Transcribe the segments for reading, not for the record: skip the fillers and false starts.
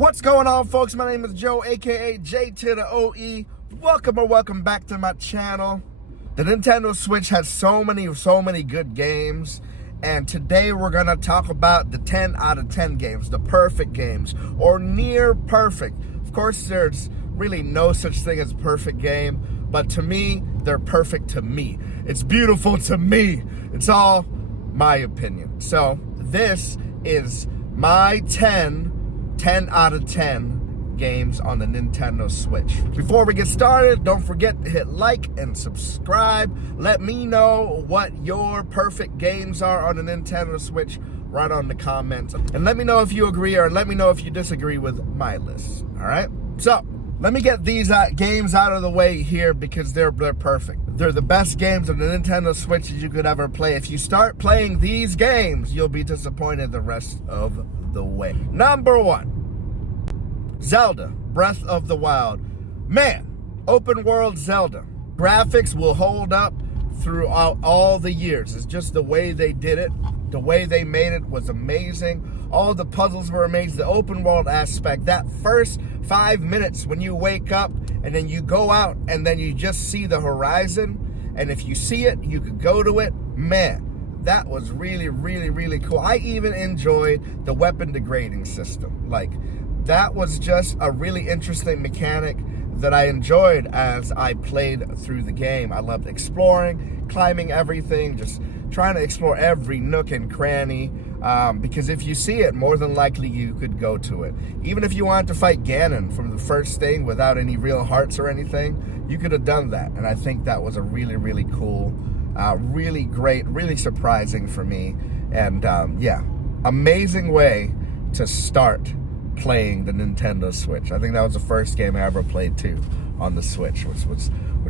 What's going on, folks? My name is Joe, aka J to the OE. Welcome back to my channel. The Nintendo Switch has so many good games, and today we're gonna talk about the 10 out of 10 games, the perfect games, or near perfect. Of course, there's really no such thing as a perfect game, but to me, they're perfect to me. It's beautiful to me. It's all my opinion. So this is my 10 out of 10 games on the Nintendo Switch. Before we get started, don't forget to hit like and subscribe. Let me know what your perfect games are on the Nintendo Switch right on the comments. And let me know if you agree or let me know if you disagree with my list. All right? So, let me get these games out of the way here because they're perfect. They're the best games on the Nintendo Switch that you could ever play. If you start playing these games, you'll be disappointed the rest of the way. Number 1, Zelda Breath of the Wild. Man, open world Zelda. Graphics will hold up throughout all the years. It's just the way they did it. The way they made it was amazing. All the puzzles were amazing. The open world aspect, that first 5 minutes when you wake up and then you go out and then you just see the horizon, and if you see it, you could go to it. Man, that was really cool. I even enjoyed the weapon degrading system. Like, that was just a really interesting mechanic that I enjoyed as I played through the game. I loved exploring, climbing everything, just trying to explore every nook and cranny, because if you see it, more than likely you could go to it. Even if you wanted to fight Ganon from the first thing without any real hearts or anything, you could have done that. And I think that was a really cool, really great, really surprising for me. And yeah, amazing way to start playing the Nintendo Switch. I think that was the first game I ever played too on the Switch, which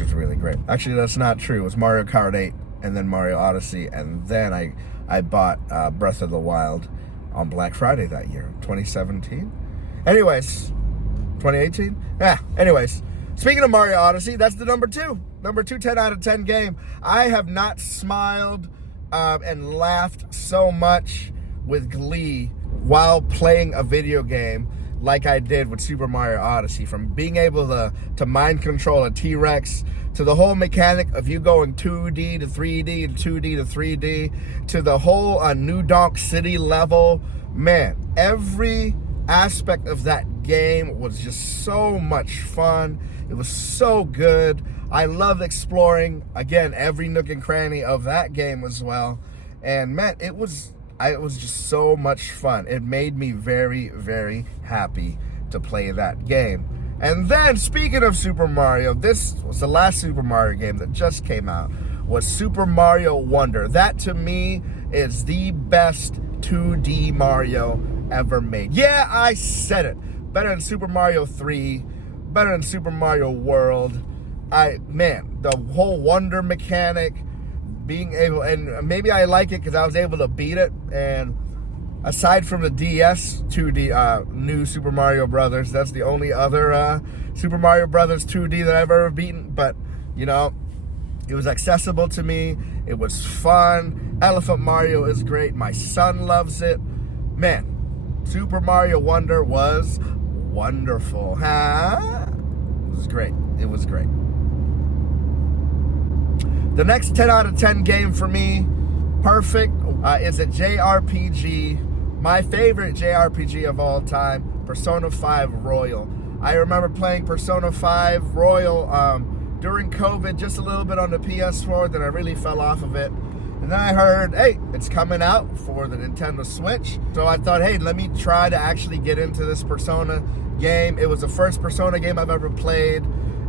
was really great. Actually, that's not true. It was Mario Kart 8 and then Mario Odyssey, and then I bought Breath of the Wild on Black Friday that year, 2017. Anyways, 2018? Yeah, anyways. Speaking of Mario Odyssey, that's the number 2 10 out of 10 game. I have not smiled and laughed so much with glee while playing a video game like I did with Super Mario Odyssey. From being able to mind control a T-Rex, to the whole mechanic of you going 2D to 3D and 2D to 3D, to the whole New Donk City level. Man, every aspect of that game was just so much fun. It was so good. I loved exploring, again, every nook and cranny of that game as well. And man, it was just so much fun. It made me very happy to play that game. And then, speaking of Super Mario, this was the last Super Mario game that just came out, was Super Mario Wonder. That, to me, is the best 2D Mario ever made. Yeah, I said it. Better than Super Mario 3, better than Super Mario World. Man, the whole Wonder mechanic, being able, and maybe I like it because I was able to beat it. And aside from the DS 2D, new Super Mario Brothers, that's the only other Super Mario Brothers 2D that I've ever beaten. But, you know, it was accessible to me. It was fun. Elephant Mario is great. My son loves it. Man, Super Mario Wonder was wonderful. Huh? It was great. It was great. The next 10 out of 10 game for me, perfect, is a JRPG. My favorite JRPG of all time, Persona 5 Royal. I remember playing Persona 5 Royal during COVID, just a little bit on the PS4, then I really fell off of it. And then I heard, hey, it's coming out for the Nintendo Switch. So I thought, hey, let me try to actually get into this Persona game. It was the first Persona game I've ever played.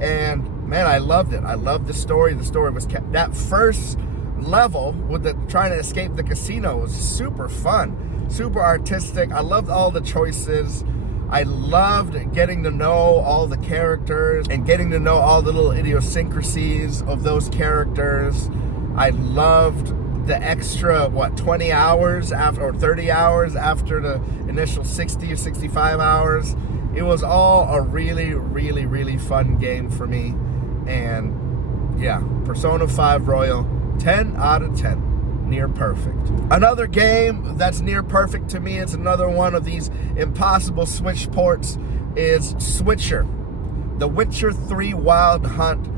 And man, I loved it. I loved the story. The story was that first level with the trying to escape the casino was super fun, super artistic. I loved all the choices. I loved getting to know all the characters and getting to know all the little idiosyncrasies of those characters. I loved the extra, 20 hours after, or 30 hours after the initial 60 or 65 hours. It was all a really fun game for me. And yeah, Persona 5 Royal, 10 out of 10. near perfect. Another game that's near perfect to me, it's another one of these impossible Switch ports, is Switcher. The Witcher 3 Wild Hunt,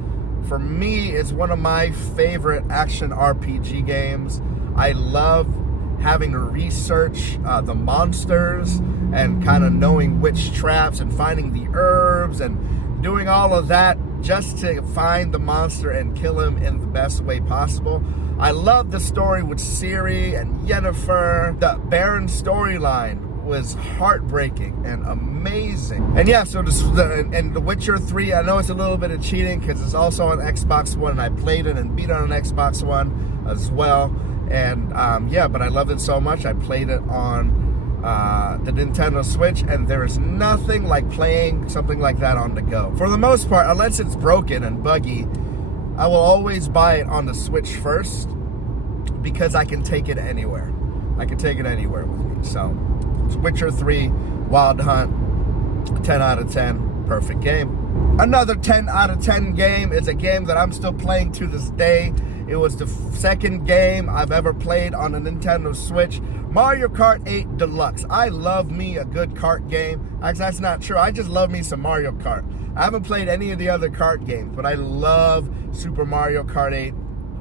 for me, is one of my favorite action RPG games. I love having to research the monsters and kind of knowing which traps and finding the herbs and doing all of that just to find the monster and kill him in the best way possible. I love the story with Ciri and Yennefer. The Baron storyline was heartbreaking and amazing. And yeah, so The Witcher 3, I know it's a little bit of cheating because it's also on Xbox One, and I played it and beat it on an Xbox One as well. And yeah, but I loved it so much, I played it on the Nintendo Switch, and there is nothing like playing something like that on the go. For the most part, unless it's broken and buggy, I will always buy it on the Switch first because I can take it anywhere. I can take it anywhere with me. So, Witcher 3 Wild Hunt, 10 out of 10, perfect game. Another 10 out of 10 game is a game that I'm still playing to this day. It was the second game I've ever played on a Nintendo Switch, Mario Kart 8 Deluxe. I love me a good kart game. Actually, that's not true. I just love me some Mario Kart. I haven't played any of the other kart games, but I love Super Mario Kart 8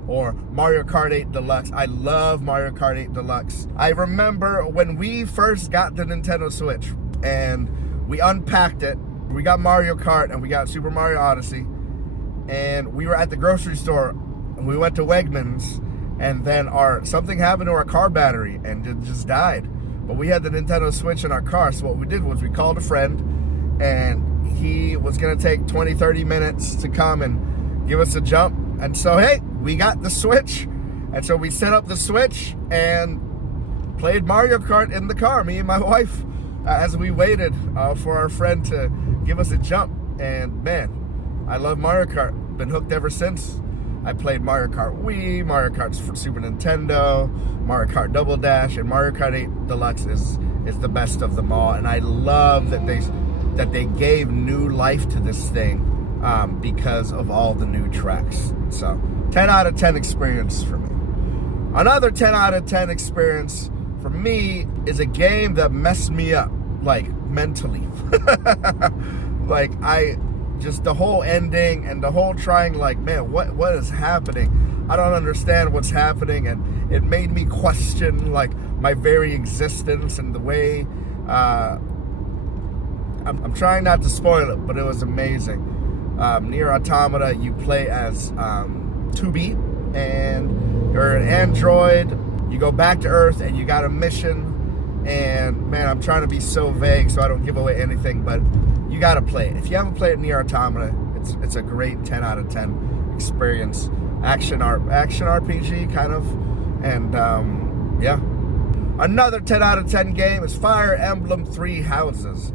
or Mario Kart 8 Deluxe. I love Mario Kart 8 Deluxe. I remember when we first got the Nintendo Switch and we unpacked it, we got Mario Kart and we got Super Mario Odyssey, and we were at the grocery store and we went to Wegmans, and then something happened to our car battery and it just died. But we had the Nintendo Switch in our car, so what we did was we called a friend, and he was gonna take 20-30 minutes to come and give us a jump. And so, hey, we got the Switch, and so we set up the Switch and played Mario Kart in the car, me and my wife, as we waited for our friend to give us a jump. And man, I love Mario Kart. Been hooked ever since. I played Mario Kart Wii, Mario Kart for Super Nintendo, Mario Kart Double Dash, and Mario Kart 8 Deluxe is the best of them all. And I love that they gave new life to this thing because of all the new tracks. So 10 out of 10 experience for me. Another 10 out of 10 experience for me is a game that messed me up, like mentally. Like just the whole ending and the whole trying, like, man, what is happening? I don't understand what's happening, and it made me question like my very existence and the way I'm trying not to spoil it, but it was amazing. Nier Automata, you play as 2B, and you're an android. You go back to Earth, and you got a mission. And man, I'm trying to be so vague so I don't give away anything, but you got to play it. If you haven't played Nier Automata, it's a great 10 out of 10 experience. Action RPG kind of, and yeah. Another 10 out of 10 game is Fire Emblem Three Houses.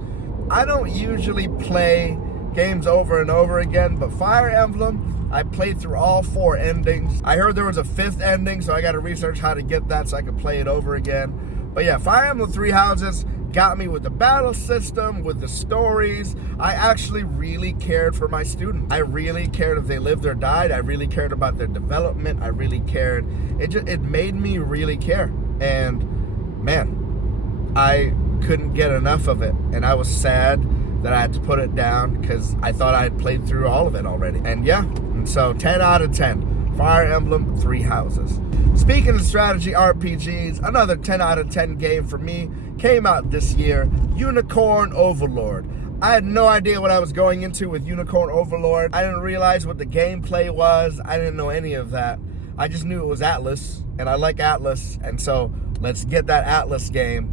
I don't usually play games over and over again, but Fire Emblem, I played through all 4 endings. I heard there was a 5th ending, so I got to research how to get that so I can play it over again. But yeah, Fire Emblem Three Houses got me with the battle system, with the stories. I actually really cared for my students. I really cared if they lived or died. I really cared about their development. I really cared. It made me really care. And man, I couldn't get enough of it. And I was sad that I had to put it down because I thought I had played through all of it already. And yeah, and so 10 out of 10, Fire Emblem Three Houses. Speaking of strategy RPGs, another 10 out of 10 game for me came out this year, Unicorn Overlord. I had no idea what I was going into with Unicorn Overlord. I didn't realize what the gameplay was. I didn't know any of that. I just knew it was Atlus, and I like Atlus, and so let's get that Atlus game.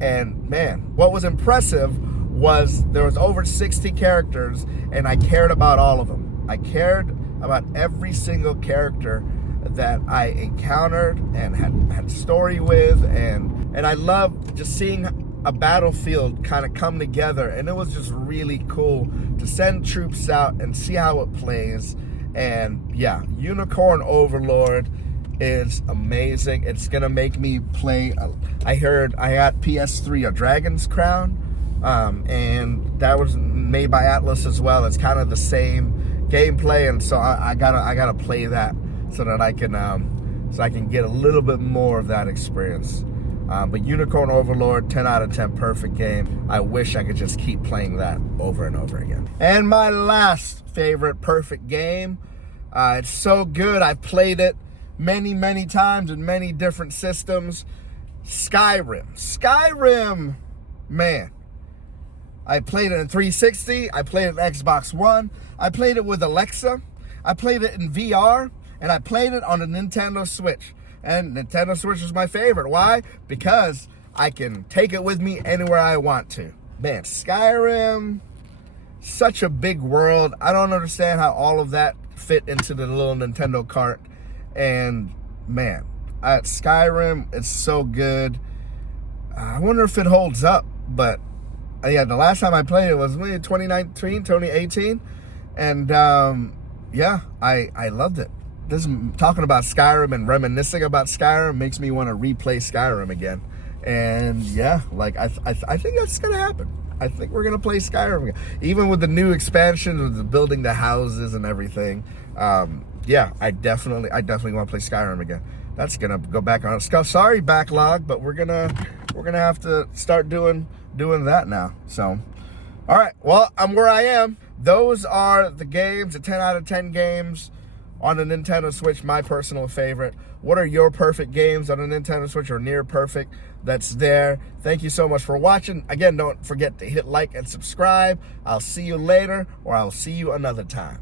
And man, what was impressive was there was over 60 characters, and I cared about all of them. I cared about every single character that I encountered and had story with, and I loved just seeing a battlefield kind of come together, and it was just really cool to send troops out and see how it plays. And yeah, Unicorn Overlord is amazing. It's gonna make me play. I heard I got PS3 a Dragon's Crown, and that was made by Atlus as well. It's kind of the same gameplay, and so I gotta play that so that I can so I can get a little bit more of that experience. But Unicorn Overlord, 10 out of 10, perfect game. I wish I could just keep playing that over and over again. And my last favorite perfect game, it's so good. I've played it many times in many different systems. Skyrim, man. I played it in 360. I played it in Xbox One. I played it with Alexa. I played it in VR. And I played it on a Nintendo Switch. And Nintendo Switch is my favorite. Why? Because I can take it with me anywhere I want to. Man, Skyrim, such a big world. I don't understand how all of that fit into the little Nintendo cart. And man, Skyrim, it's so good. I wonder if it holds up. But yeah, the last time I played it was 2019, 2018. And yeah, I loved it. This talking about Skyrim and reminiscing about Skyrim makes me want to replay Skyrim again. And yeah, like I think that's gonna happen. I think we're gonna play Skyrim again, even with the new expansion of the building the houses and everything. Yeah, I definitely want to play Skyrim again. That's gonna go back on. Sorry, backlog, but we're gonna have to start doing that now. So, all right. Well, I'm where I am. Those are the games, the 10 out of 10 games on the Nintendo Switch, my personal favorite. What are your perfect games on the Nintendo Switch or near perfect that's there? Thank you so much for watching. Again, don't forget to hit like and subscribe. I'll see you later, or I'll see you another time.